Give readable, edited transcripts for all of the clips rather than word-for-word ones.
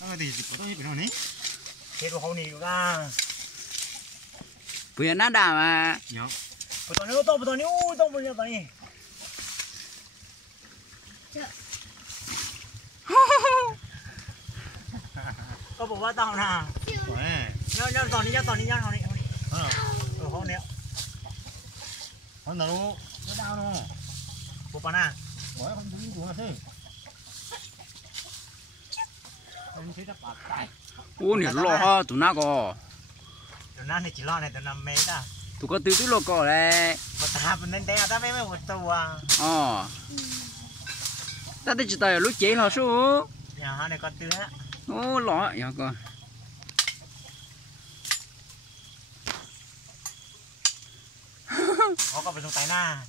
Cái gì có tôi bên này. Thế đồ hậu này ra. Bây giờ nó đà mà. Nhớ. Bữa tao níu tao bây giờ này. Có bộ ba tao nè. Nhớ tao đi. Hậu này. Con nào nó đau nó. Bộ ba nè. Bỏ con đứng xuống là thế. Anh thấy đắp bạc tại. Ô nè lo tụi nó có. Tụi nó này chỉ lo này tụi nó mấy ta. Tụi có từ lo có đấy. Mà ta bên đây ta mấy một tù à. Ta thấy chỉ tay lúc chế là số. Nhà hai này con tư á. Ô lọ giờ con. Có phải trong tay na.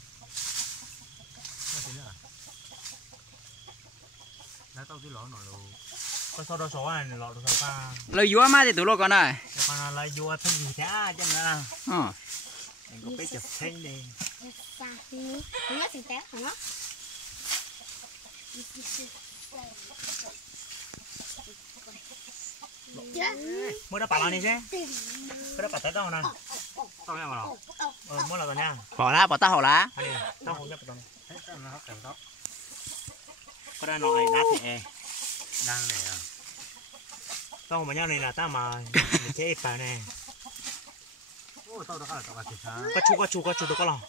Nó tao cái lọ nổi luôn. Có sau đó số này lọ được sao ta? Lời vua mà thì tụi lo con này. Còn là vua thêm gì thế chứ mà. Mình có biết chụp thêm đi. Không có gì té không á. Mới đã bảo này chứ. Mới đã bảo tới đâu nè. Tao nghe mà nó. Mới là tao nha. Họ lá bỏ ta họ lá. Tao không nhớ tao. Hết nó hấp kèm đó. Có đây nó này đá thì Đang này à. tao mà nhau này là tao mà chế phải nè. Ô tao đã tao cả sao. Có chú tôi có lòng.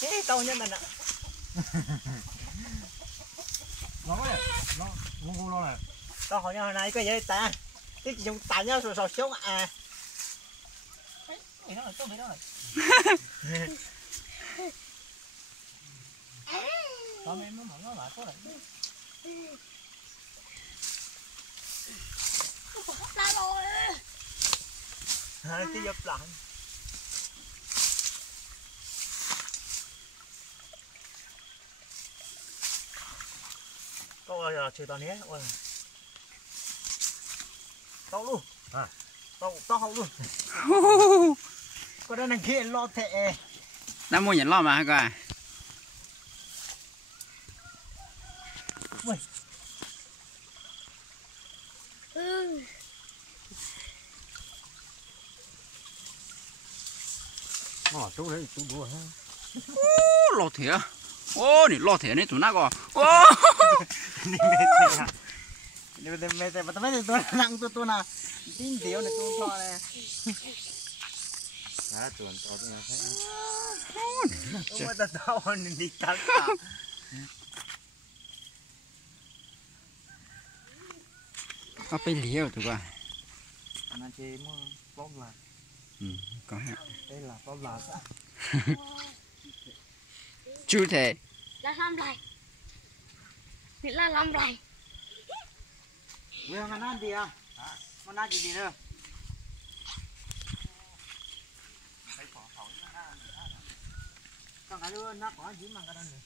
Thế tao nhân mình ạ. Nó này, nó ngu nó này. Tao hỏi nhau hồi nay cái gì ta? Cái gì trong tay nhau rồi xuống à. Nó rồi, biết đó rồi. Tao em nó mở nó lại có lại. Ra rồi. Cái dập lại. Tao giờ chơi tao nhé. Tao luôn. Tao không luôn. Có đây là kia lo thệ. Nó mua nhận lo mà coi. Ui. Chú đấy, chú đùa ha. Lo thiệt. Ô nè lo thiệt này tụi nó có. Ô. Mẹ mà tao mấy tôi nặng tôi là tin thiếu này tôi cho này. Đó, chuẩn tốt như thế. Ôi tao tao đi cắn. Có phải liều tụi con. Anh chị mua bom là. Có hả? Đây là bom là. Chú thể. Là làm lại. Nghĩ là làm lại. Bây giờ ăn gì à? Ăn gì nữa? Con cái luôn nó có gì mà cái đó nữa.